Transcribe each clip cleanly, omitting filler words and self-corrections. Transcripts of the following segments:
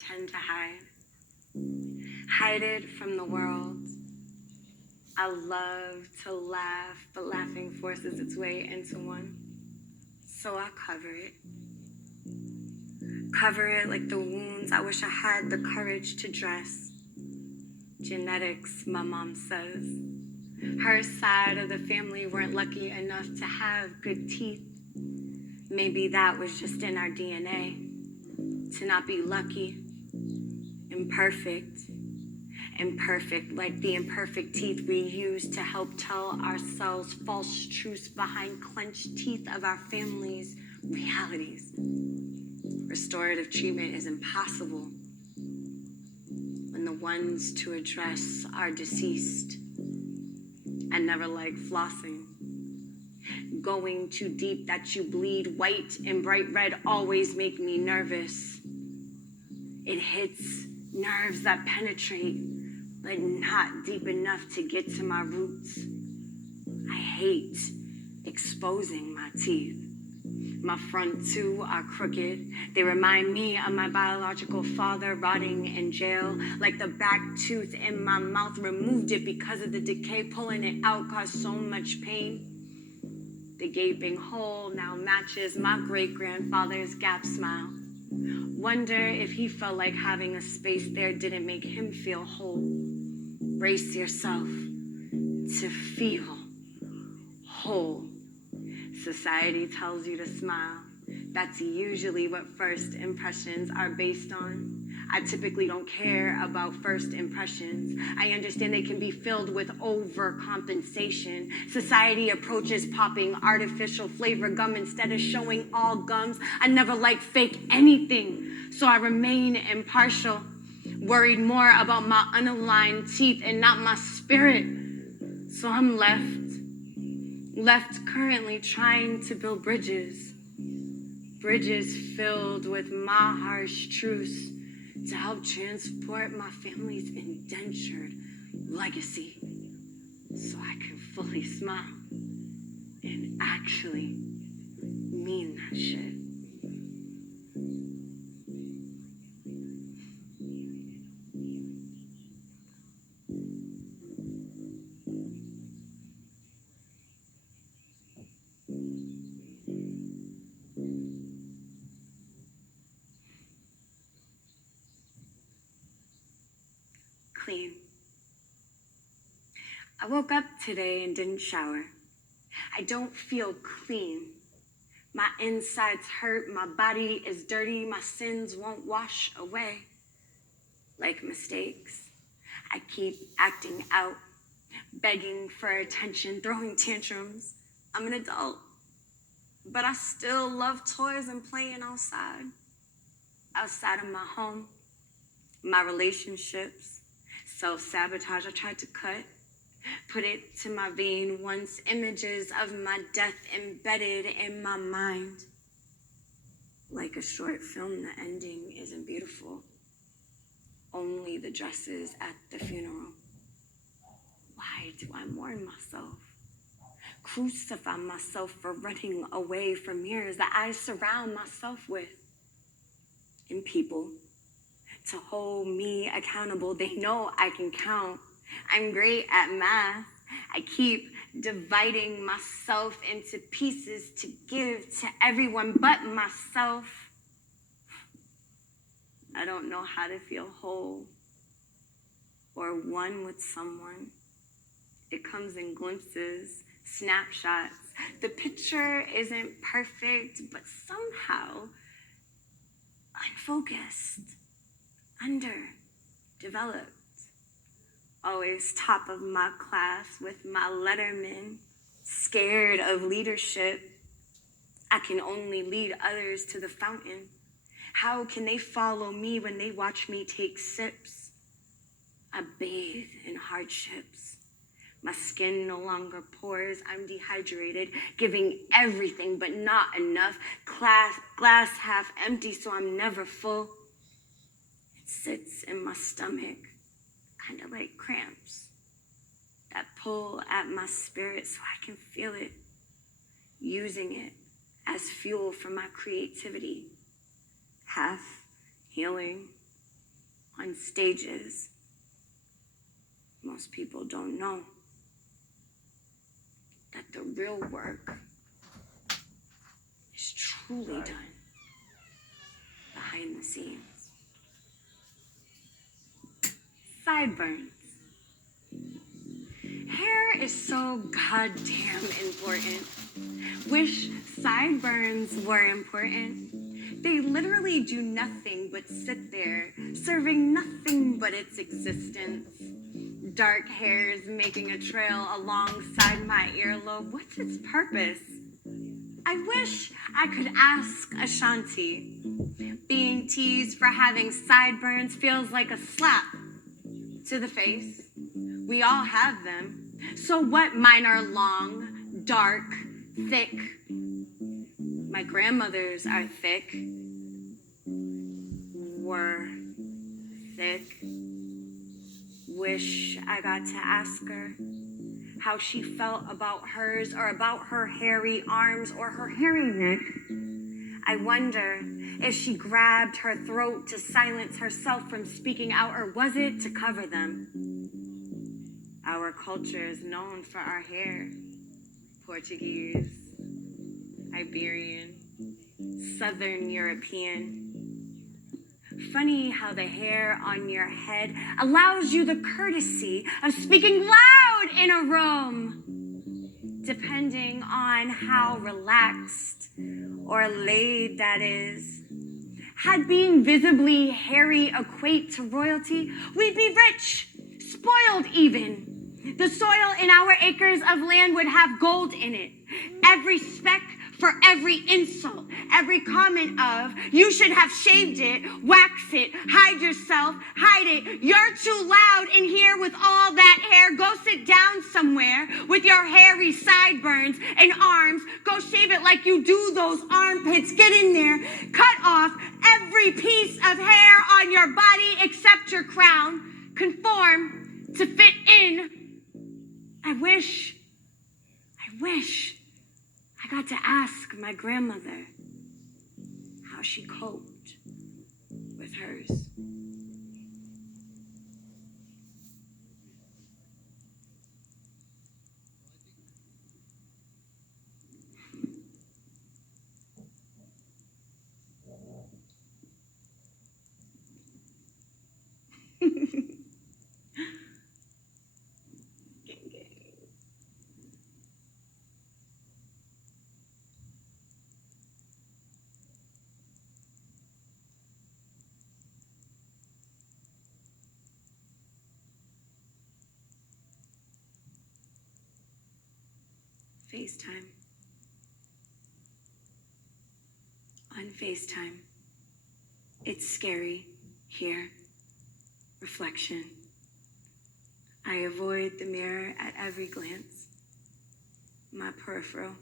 tend to hide it from the world. I love to laugh, but laughing forces its way into one. So I cover it like the wounds I wish I had the courage to dress. Genetics, my mom says. Her side of the family weren't lucky enough to have good teeth. Maybe that was just in our DNA, to not be lucky, imperfect like the imperfect teeth we use to help tell ourselves false truths behind clenched teeth of our family's realities. Restorative treatment is impossible when the ones to address are deceased. I never like flossing. Going too deep that you bleed white and bright red always make me nervous. It hits nerves that penetrate, but not deep enough to get to my roots. I hate exposing my teeth. My front two are crooked. They remind me of my biological father rotting in jail. Like the back tooth in my mouth, removed it because of the decay. Pulling it out caused so much pain. The gaping hole now matches my great-grandfather's gap smile. Wonder if he felt like having a space there didn't make him feel whole. Brace yourself to feel whole. Society tells you to smile. That's usually what first impressions are based on. I typically don't care about first impressions. I understand they can be filled with overcompensation. Society approaches popping artificial flavor gum instead of showing all gums. I never liked fake anything, so I remain impartial. Worried more about my unaligned teeth and not my spirit. So I'm left currently trying to build bridges filled with my harsh truths to help transport my family's indentured legacy so I can fully smile and actually mean that shit. Clean. I woke up today and didn't shower. I don't feel clean. My insides hurt, my body is dirty, my sins won't wash away. Like mistakes, I keep acting out, begging for attention, throwing tantrums. I'm an adult, but I still love toys and playing outside of my home, my relationships, self-sabotage I tried to cut. Put it to my vein once, images of my death embedded in my mind. Like a short film, the ending isn't beautiful. Only the dresses at the funeral. Why do I mourn myself? Crucify myself for running away from mirrors that I surround myself with. And people to hold me accountable. They know I can count. I'm great at math. I keep dividing myself into pieces to give to everyone but myself. I don't know how to feel whole or one with someone. It comes in glimpses, snapshots. The picture isn't perfect, but somehow unfocused, underdeveloped. Always top of my class with my letterman, scared of leadership. I can only lead others to the fountain. How can they follow me when they watch me take sips? I bathe in hardships. My skin no longer pores. I'm dehydrated, giving everything but not enough. Glass half empty, so I'm never full. It sits in my stomach, kind of like cramps that pull at my spirit so I can feel it, using it as fuel for my creativity. Half healing, on stages. Most people don't know that the real work is truly done behind the scenes. Sideburns. Hair is so goddamn important. Wish sideburns were important. They literally do nothing but sit there, serving nothing but its existence. Dark hairs making a trail alongside my earlobe. What's its purpose? I wish I could ask Ashanti. Being teased for having sideburns feels like a slap to the face. We all have them. So what? Mine are long, dark, thick. My grandmother's are thick. Were thick. Wish I got to ask her how she felt about hers, or about her hairy arms or her hairy neck. I wonder if she grabbed her throat to silence herself from speaking out, or was it to cover them? Our culture is known for our hair. Portuguese, Iberian, Southern European. Funny how the hair on your head allows you the courtesy of speaking loud in a room, depending on how relaxed or laid that is. Had being visibly hairy equate to royalty, we'd be rich, spoiled even. The soil in our acres of land would have gold in it. Every speck for every insult, every comment of, you should have shaved it, wax it, hide yourself, hide it. You're too loud in here with all that hair. Go sit down somewhere with your hairy sideburns and arms. Go shave it like you do those armpits. Get in there. Cut off every piece of hair on your body except your crown. Conform to fit in. I wish I got to ask my grandmother how she coped with hers. FaceTime. On FaceTime. It's scary here. Reflection. I avoid the mirror at every glance. My peripheral.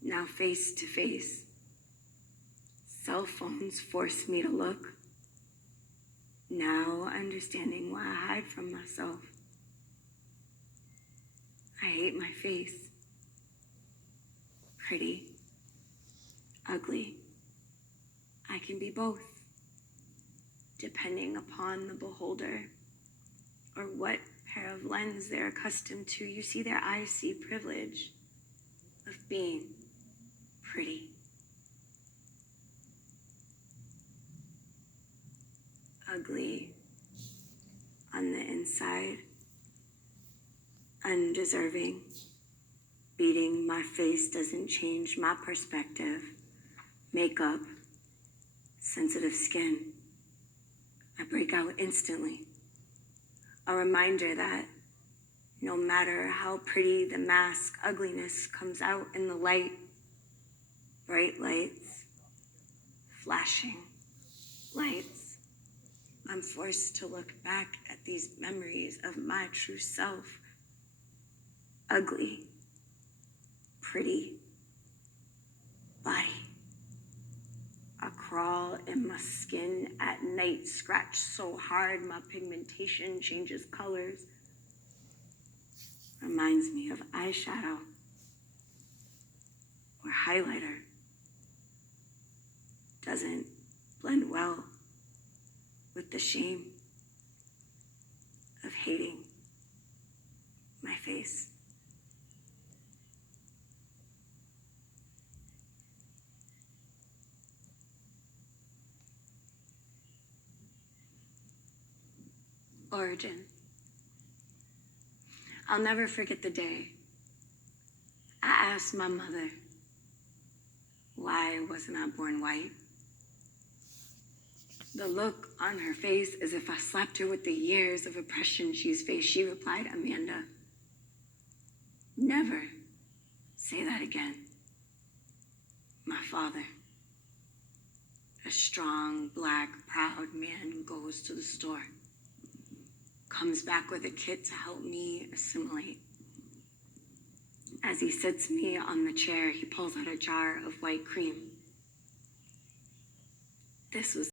Now face to face. Cell phones force me to look. Now understanding why I hide from myself. I hate my face. Pretty. Ugly. I can be both, depending upon the beholder or what pair of lens they're accustomed to. You see, their eyes see privilege of being pretty. Ugly on the inside. Undeserving. Beating my face doesn't change my perspective. Makeup. Sensitive skin. I break out instantly. A reminder that no matter how pretty the mask, ugliness comes out in the light. Bright lights. Flashing lights. I'm forced to look back at these memories of my true self. Ugly, pretty body. I crawl in my skin at night, scratch so hard my pigmentation changes colors. Reminds me of eyeshadow or highlighter. Doesn't blend well with the shame of hating my face. Origin. I'll never forget the day I asked my mother, why wasn't I born white? The look on her face as if I slapped her with the years of oppression she's faced. She replied, Amanda, never say that again. My father, a strong, black, proud man, goes to the store, comes back with a kit to help me assimilate. As he sits me on the chair, he pulls out a jar of white cream. This was